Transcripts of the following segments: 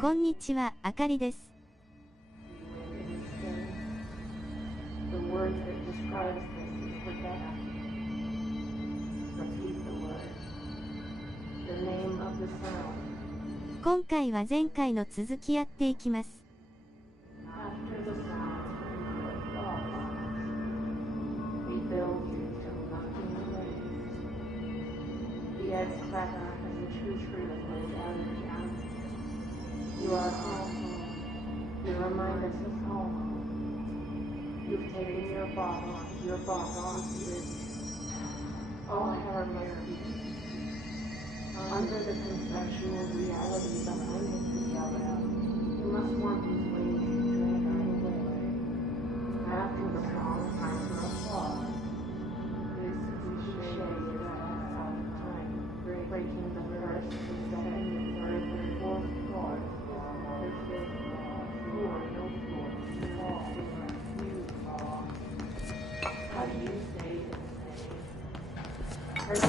こんにちは、あかりです。今回は前回の続きやっていきます。You are home. You remind us of home. You've taken your boss on this. Oh, Hermione. Under the conceptual reality behind this together, you must want these ways to drag away. After the small times of applause, this shade out of time, breaking the first, the second, the third, and fourth floor. How do you say this?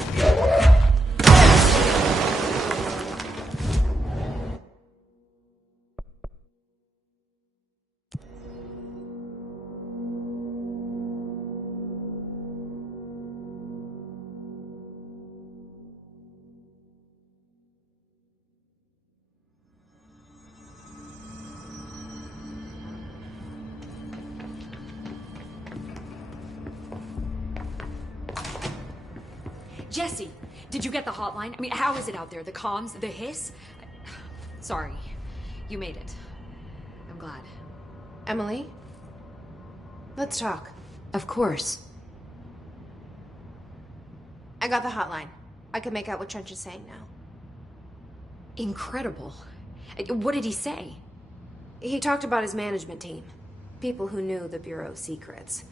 Jesse, did you get the hotline? I mean, how is it out there? The comms? The hiss? Sorry. You made it. I'm glad. Emily? Let's talk. Of course. I got the hotline. I can make out what Trench is saying now. Incredible. What did he say? He talked about his management team. People who knew the Bureau's secrets.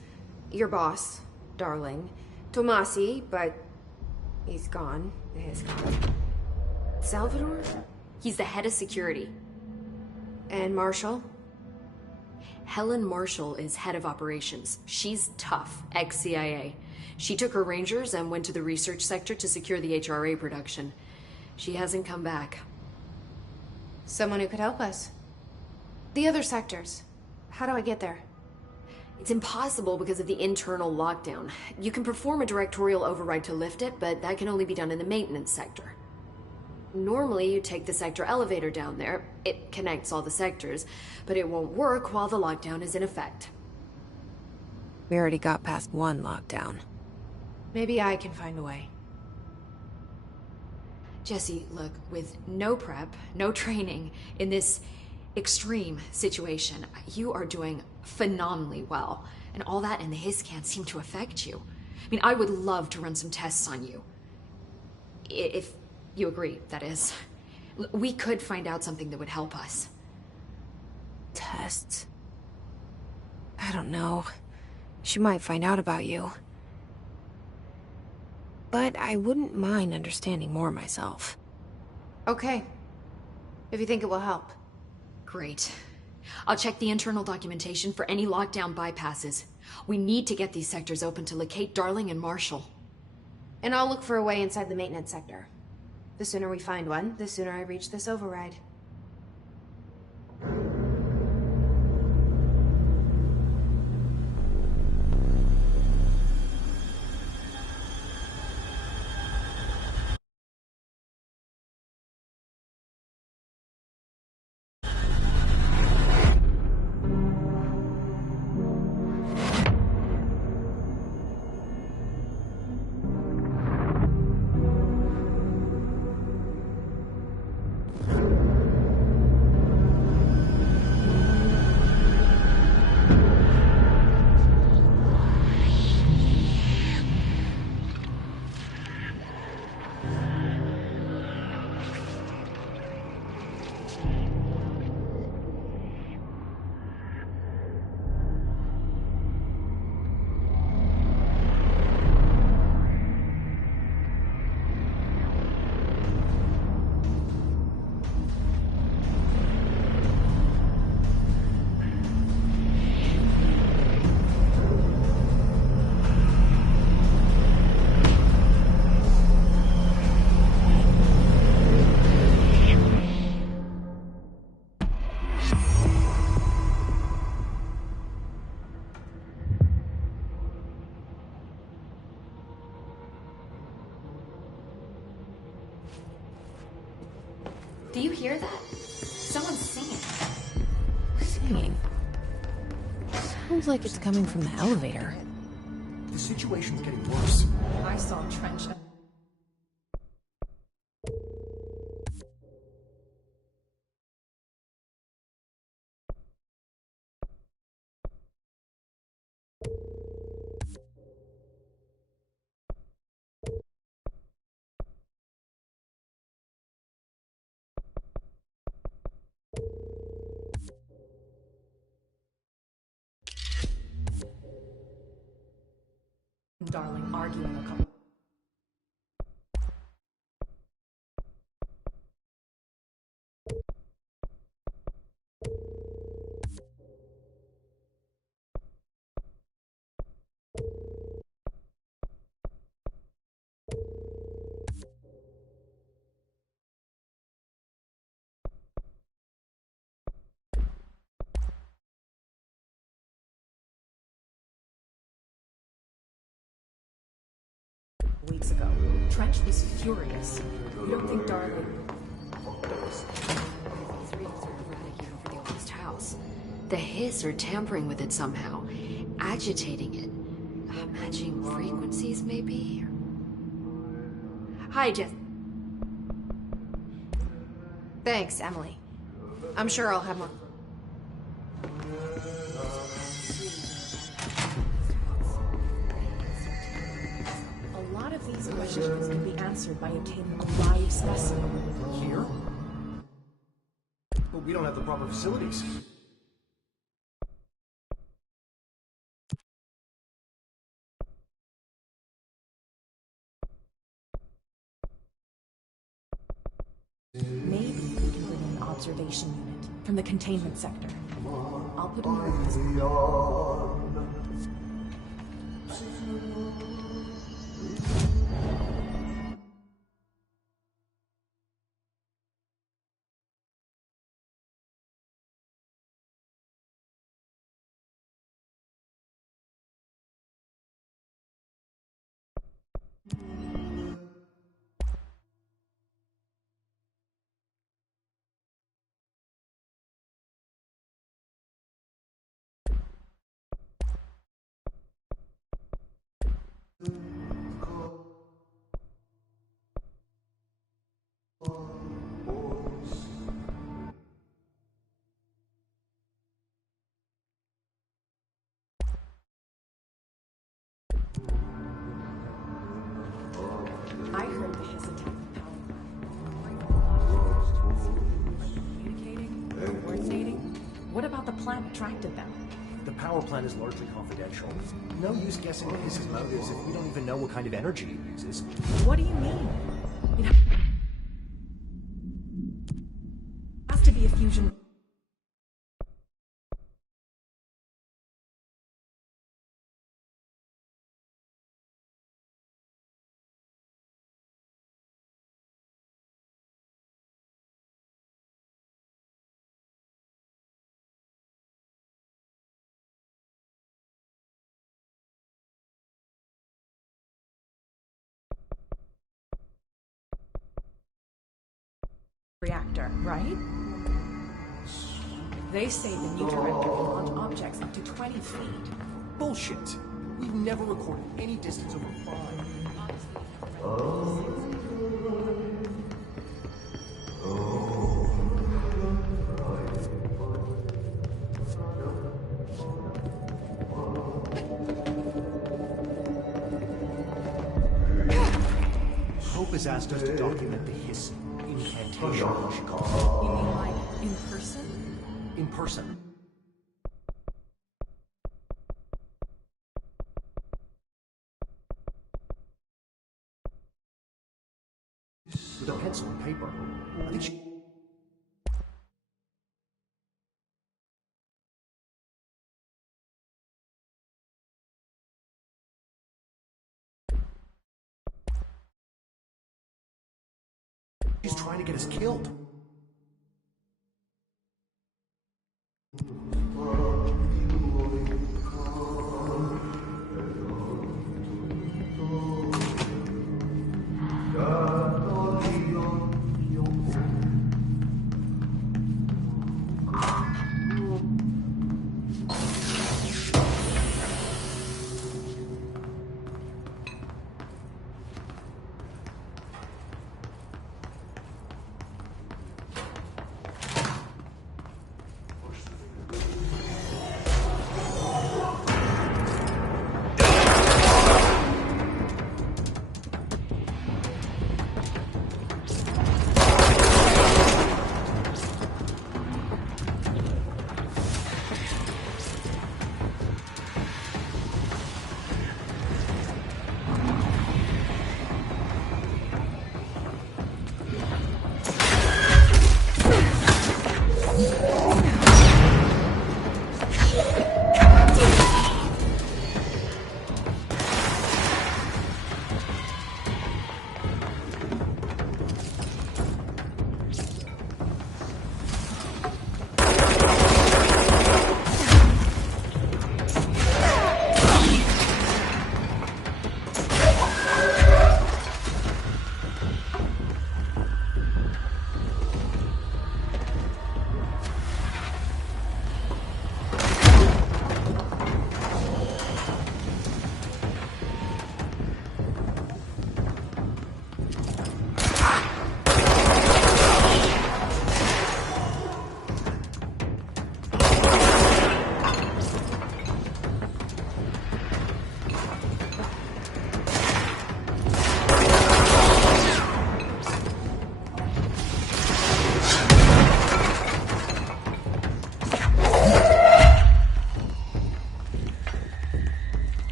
Your boss, Darling. Tomasi, but he's gone. His Salvador? He's the head of security. And Marshall? Helen Marshall is head of operations. She's tough, ex-CIA. She took her Rangers and went to the research sector to secure the HRA production. She hasn't come back. Someone who could help us. The other sectors. How do I get there? It's impossible because of the internal lockdown. You can perform a directorial override to lift it, but that can only be done in the maintenance sector. Normally, you take the sector elevator down there. It connects all the sectors, but it won't work while the lockdown is in effect. We already got past one lockdown. Maybe I can find a way. Jesse, look, with no prep, no training, in this extreme situation, you are doing phenomenally well. And all that and the hiss can't seem to affect you. I mean, I would love to run some tests on you. If you agree, that is. We could find out something that would help us. Tests? I don't know. She might find out about you. But I wouldn't mind understanding more myself. Okay. If you think it will help. Great. I'll check the internal documentation for any lockdown bypasses. We need to get these sectors open to locate Darling and Marshall. And I'll look for a way inside the maintenance sector. The sooner we find one, the sooner I reach this override. Do you hear that? Someone's singing. Singing? Sounds like it's coming from the elevator. The situation's getting worse. I saw Trench. Darling arguing a couple. Weeks ago, Trench was furious. You don't think Darling... Three of them are eradicating over the oldest house. The hiss are tampering with it somehow, agitating it. Matching frequencies, maybe? Hi, Jess. Thanks, Emily. I'm sure I'll have more. A lot of these questions can be answered by obtaining a live specimen. Here? But we don't have the proper facilities. Maybe we can bring in an observation unit from the containment sector. I'll put in rooms. I heard the hiss attack the power plant. Communicating? Coordinating? What about the plant attracted them? The power plant is largely confidential. No use guessing at his motives if we don't even know what kind of energy he uses. What do you mean? It has to be a fusion. Reactor, right? They say the new director can launch objects up to 20 feet. Bullshit! We've never recorded any distance over 5. Hope has asked us to document the hiss incantation, she calls You mean like in person? it. In person. With a pencil and paper. I think she... She's trying to get us killed.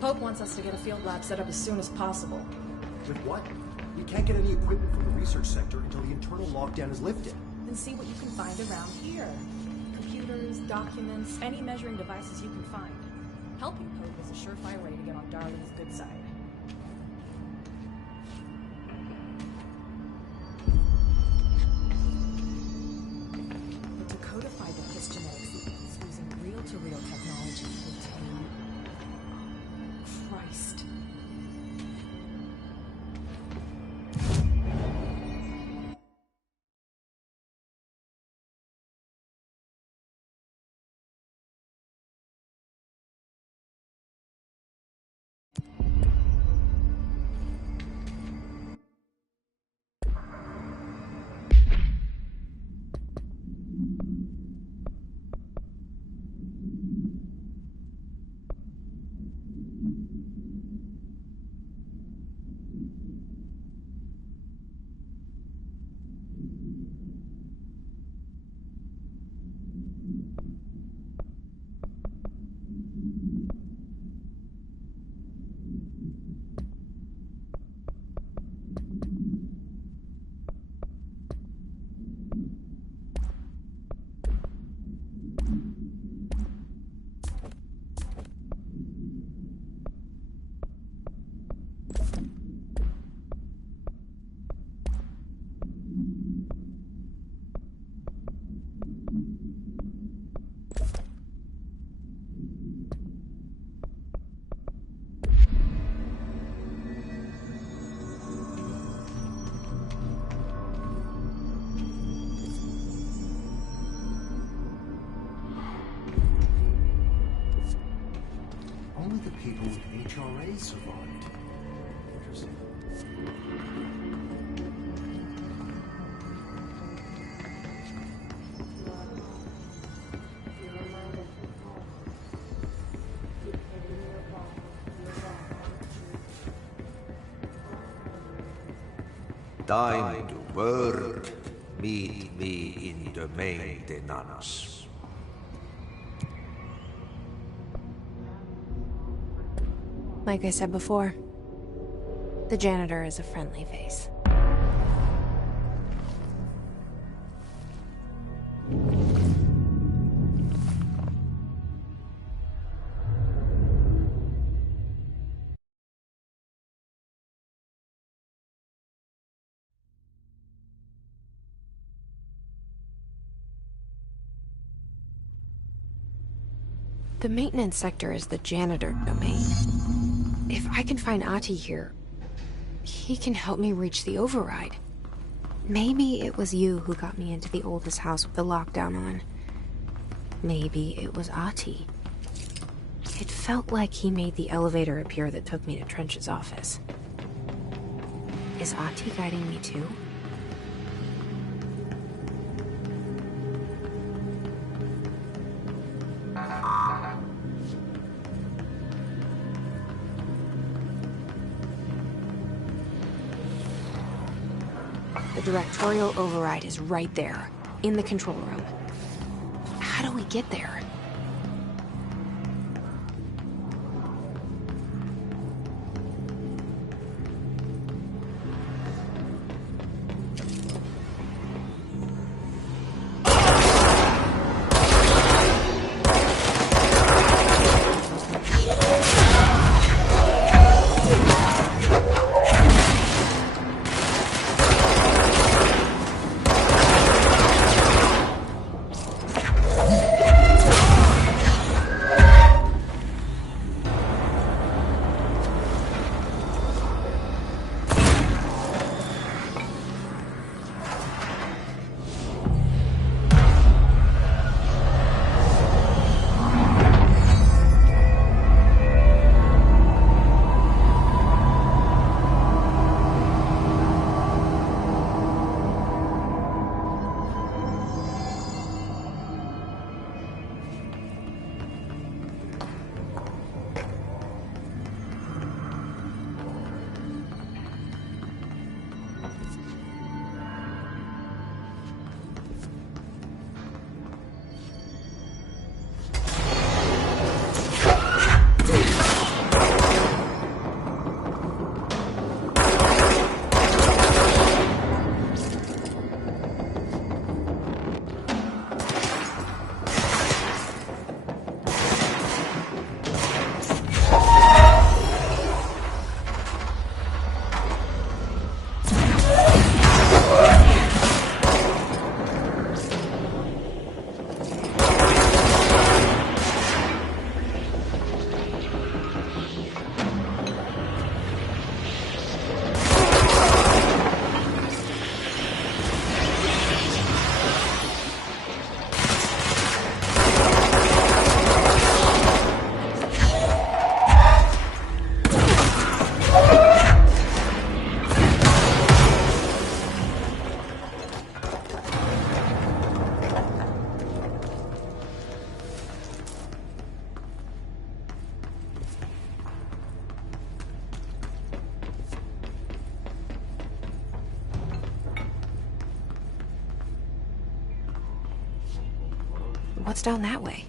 Pope wants us to get a field lab set up as soon as possible. With what? We can't get any equipment from the research sector until the internal lockdown is lifted. Then see what you can find around here. Computers, documents, any measuring devices you can find. Helping Pope is a surefire way to get on Darling's good side. But to codify the genetics using reel-to-reel technology will take... Christ. Only the people with HRA survived. Interesting. Time to work. Meet me in the maintenance. Like I said before, the janitor is a friendly face. The maintenance sector is the janitor domain. If I can find Ahti here, he can help me reach the override. Maybe it was you who got me into the oldest house with the lockdown on. Maybe it was Ahti. It felt like he made the elevator appear that took me to Trench's office. Is Ahti guiding me too? The directorial override is right there, in the control room. How do we get there? What's down that way?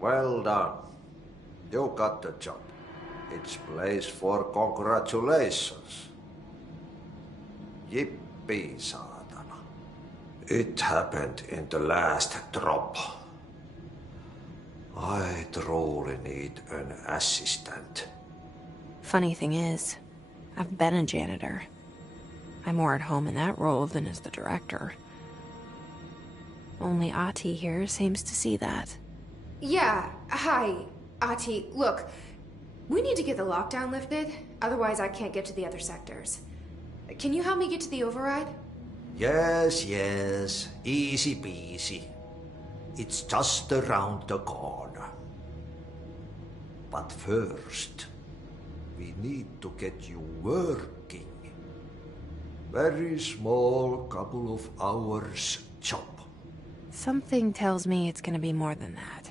Well done. You got the job. It's place for congratulations. Yippee, saatana. It happened in the last drop. I truly need an assistant. Funny thing is, I've been a janitor. I'm more at home in that role than as the director. Only Ati here seems to see that. Yeah, hi, Ati. Look, we need to get the lockdown lifted, otherwise I can't get to the other sectors. Can you help me get to the override? Yes, yes. Easy peasy. It's just around the corner. But first, we need to get you working. Very small, couple of hours job. Something tells me it's gonna be more than that.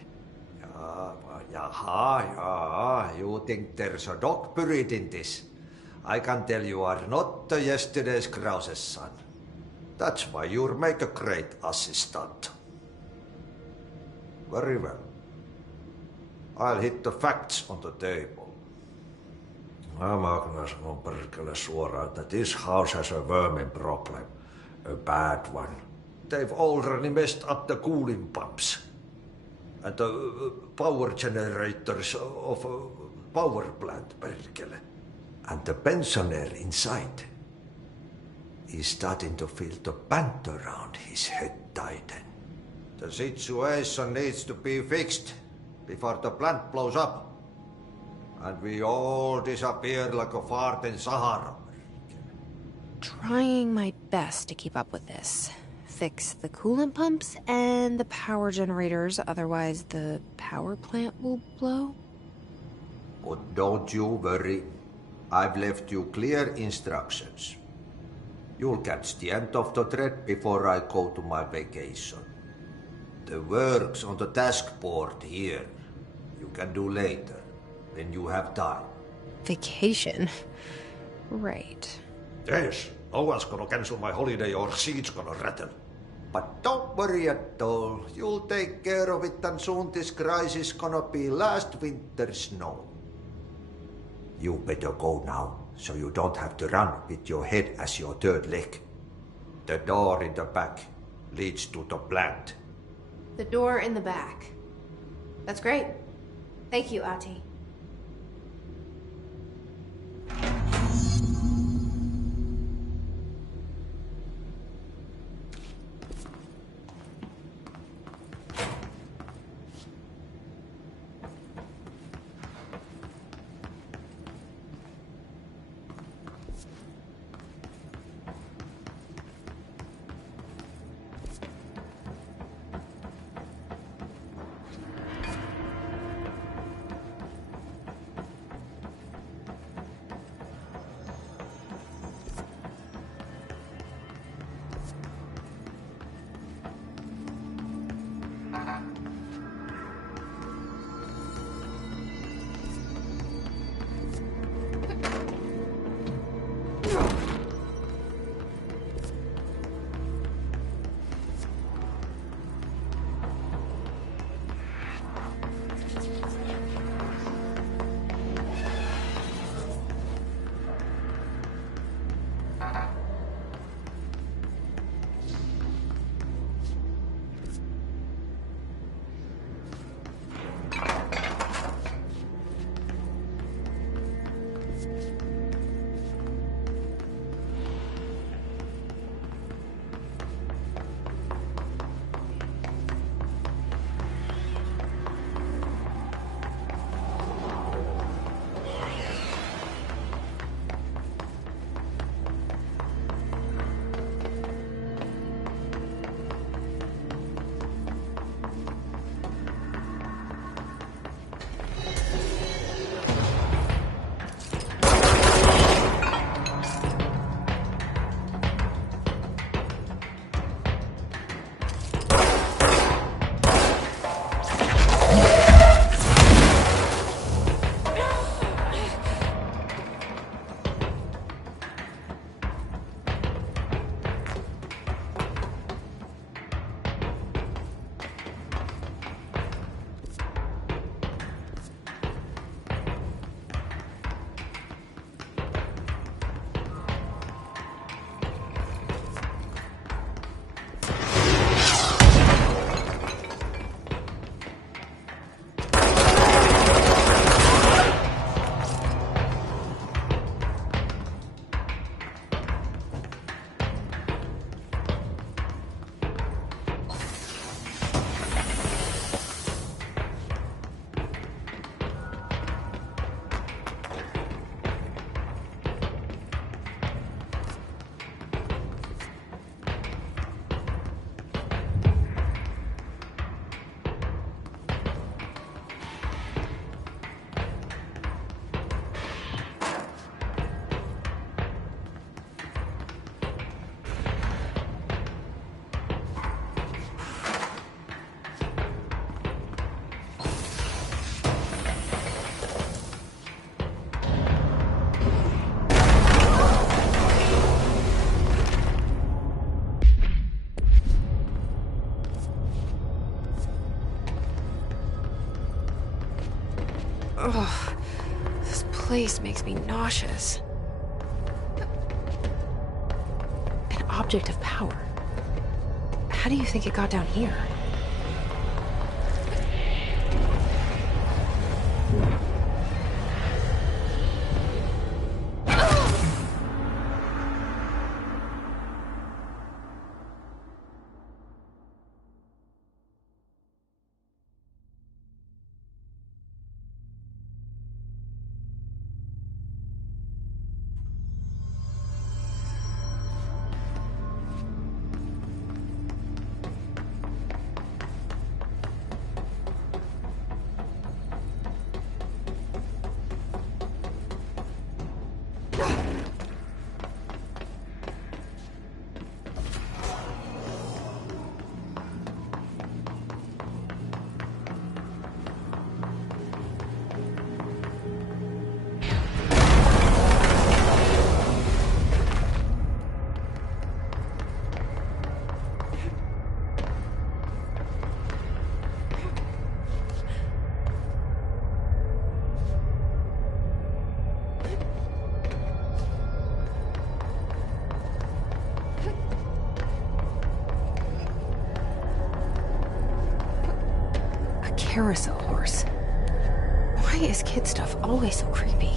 Yaha, you think there's a dog buried in this? I can tell you are not yesterday's Krause's son. That's why you'll make a great assistant. Very well. I'll hit the facts on the table. Mä kyllä sanon perkele suoraan, that this house has a vermin problem. A bad one. They've already messed up the cooling pumps. And the power generators of a power plant, perkele. And the pensioner inside is starting to feel the band around his head tighten. The situation needs to be fixed before the plant blows up. And we all disappear like a fart in Sahara. Trying my best to keep up with this. Fix the coolant pumps and the power generators, otherwise the power plant will blow. But don't you worry. I've left you clear instructions. You'll catch the end of the thread before I go to my vacation. The work's on the task board here. You can do later, when you have time. Vacation? Right. Yes, no one's gonna cancel my holiday or seat's gonna rattle. But don't worry at all. You'll take care of it and soon this crisis gonna be last winter's snow. You better go now, so you don't have to run with your head as your third leg. The door in the back leads to the plant. The door in the back. That's great. Thank you, Ati. Ugh, this place makes me nauseous. An object of power. How do you think it got down here? Carousel horse. Why is kid stuff always so creepy?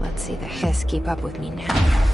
Let's see the hiss keep up with me now.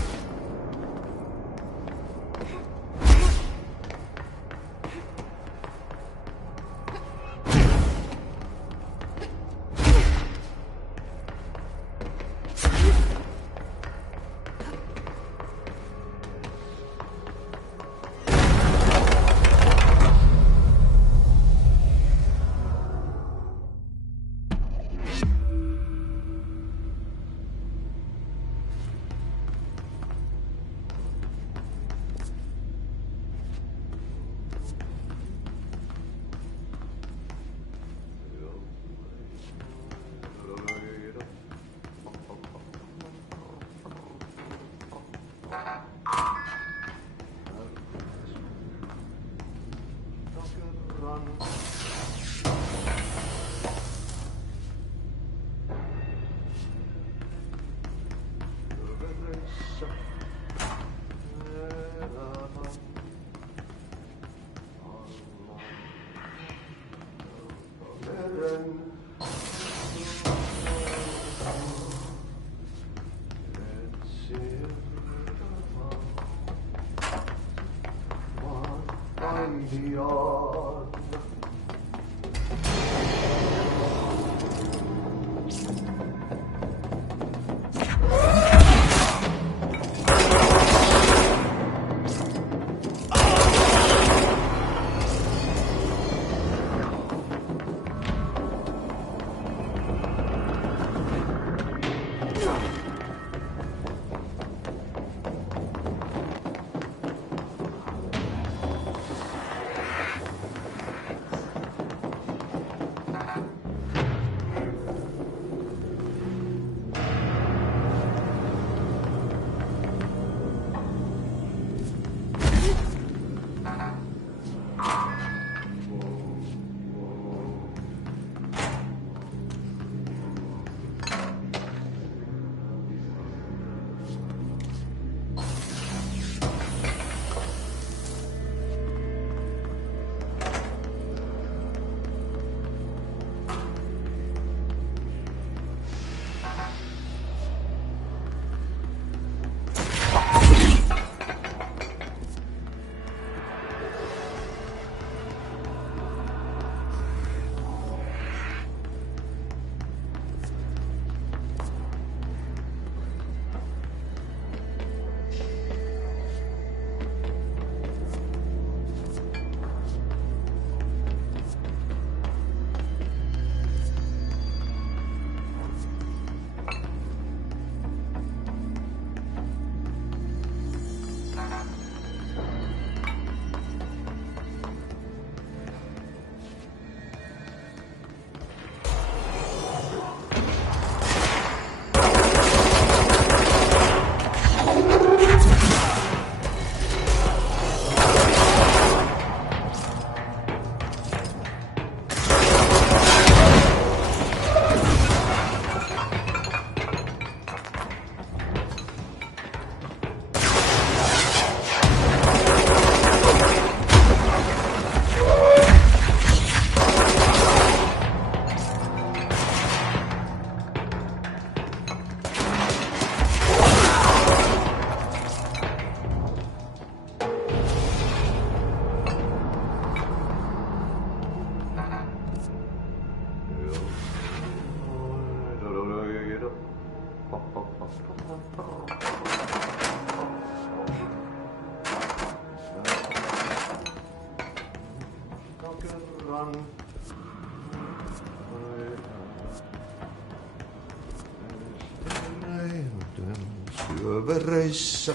Syövereissä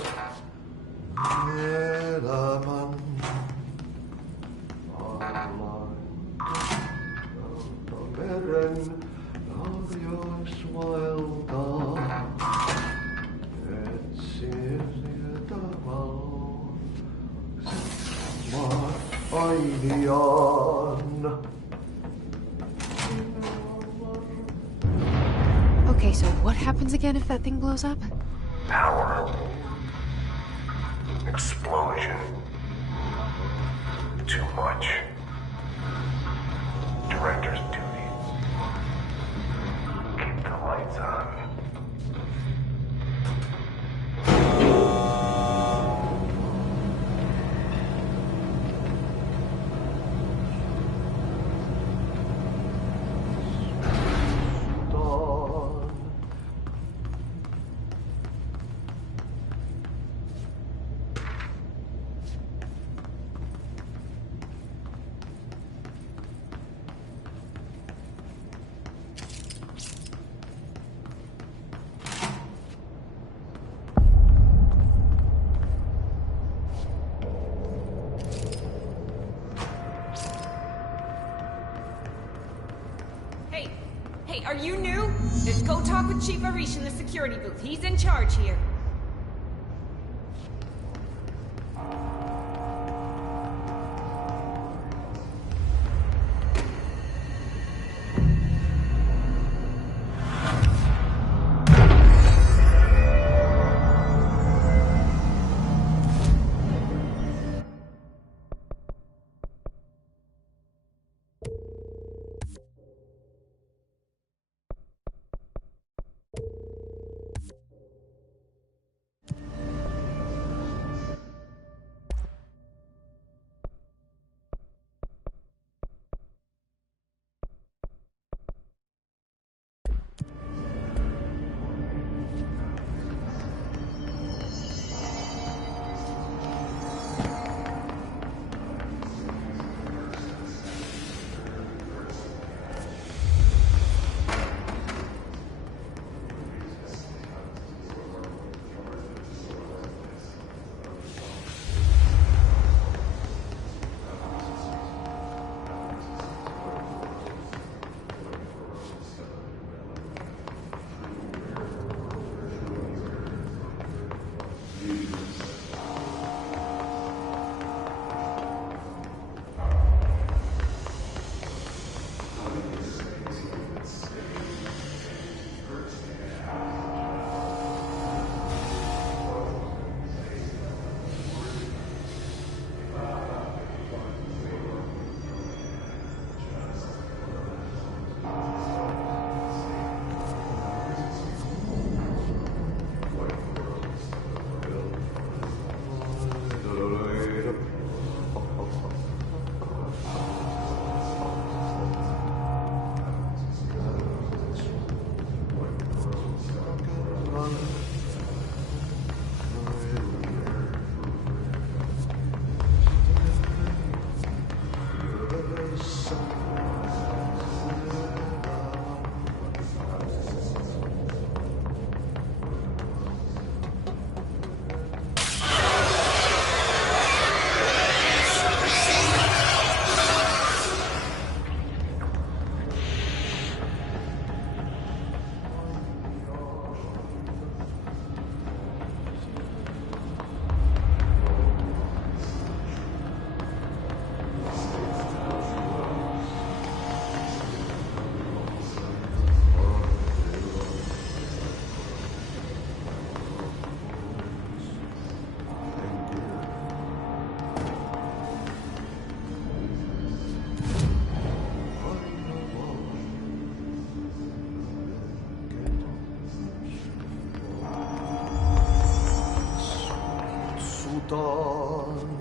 elämän alla meren harjoisvaeltaa. Etsin sieltä valsemaa ainiaan. Okay, so what happens again if that thing blows up? Power. Explosion. Too much. Director's duty. Keep the lights on. Hey, are you new? Let's go talk with Chief Arish in the security booth. He's in charge here. Dawn.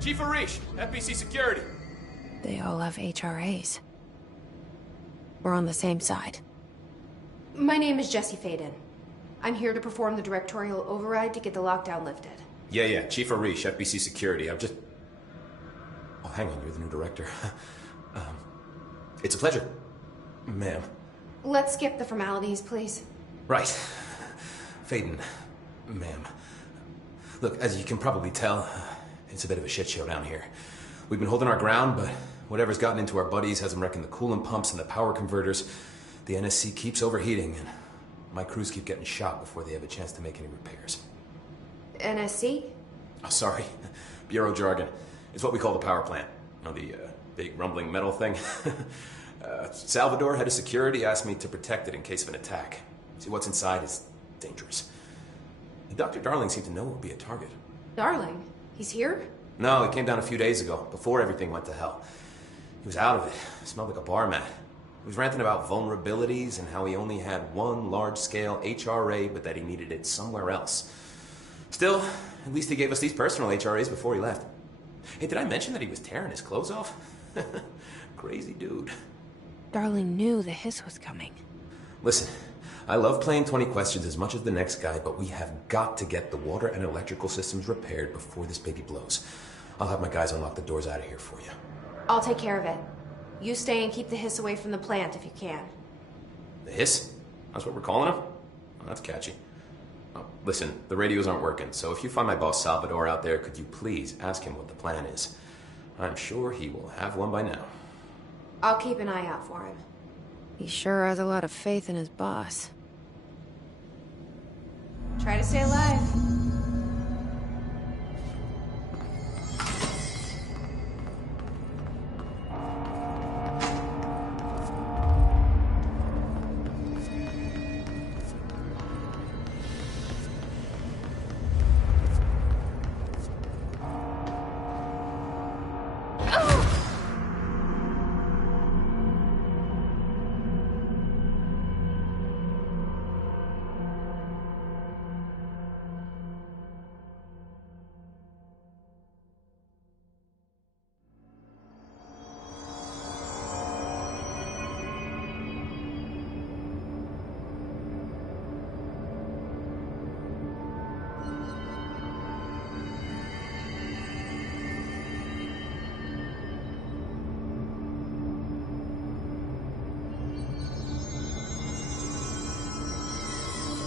Chief Arish, FBC Security. They all have HRAs. We're on the same side. My name is Jesse Faden. I'm here to perform the directorial override to get the lockdown lifted. Yeah, Chief Arish, FBC Security. I'm just... Oh, hang on, you're the new director. It's a pleasure, ma'am. Let's skip the formalities, please. Right. Faden, ma'am. Look, as you can probably tell, it's a bit of a shit show down here. We've been holding our ground, but whatever's gotten into our buddies has them wrecking the coolant pumps and the power converters. The NSC keeps overheating, and my crews keep getting shot before they have a chance to make any repairs. NSC? Oh, sorry. Bureau jargon. It's what we call the power plant. You know, the big rumbling metal thing? Salvador, head of security, asked me to protect it in case of an attack. See, what's inside is dangerous. Dr. Darling seemed to know it would be a target. Darling? He's here? No, he came down a few days ago, before everything went to hell. He was out of it. Smelled like a bar mat. He was ranting about vulnerabilities and how he only had one large-scale HRA, but that he needed it somewhere else. Still, at least he gave us these personal HRAs before he left. Hey, did I mention that he was tearing his clothes off? Crazy dude. Darling knew the hiss was coming. Listen, I love playing 20 questions as much as the next guy, but we have got to get the water and electrical systems repaired before this baby blows. I'll have my guys unlock the doors out of here for you. I'll take care of it. You stay and keep the hiss away from the plant if you can. The hiss? That's what we're calling him? Oh, that's catchy. Oh, listen, the radios aren't working, so if you find my boss Salvador out there, could you please ask him what the plan is? I'm sure he will have one by now. I'll keep an eye out for him. He sure has a lot of faith in his boss. Try to stay alive.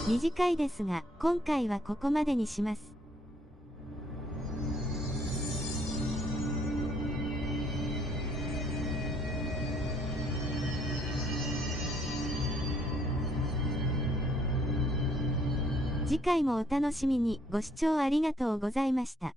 短いですが、今回はここまでにします。次回もお楽しみに。ご視聴ありがとうございました。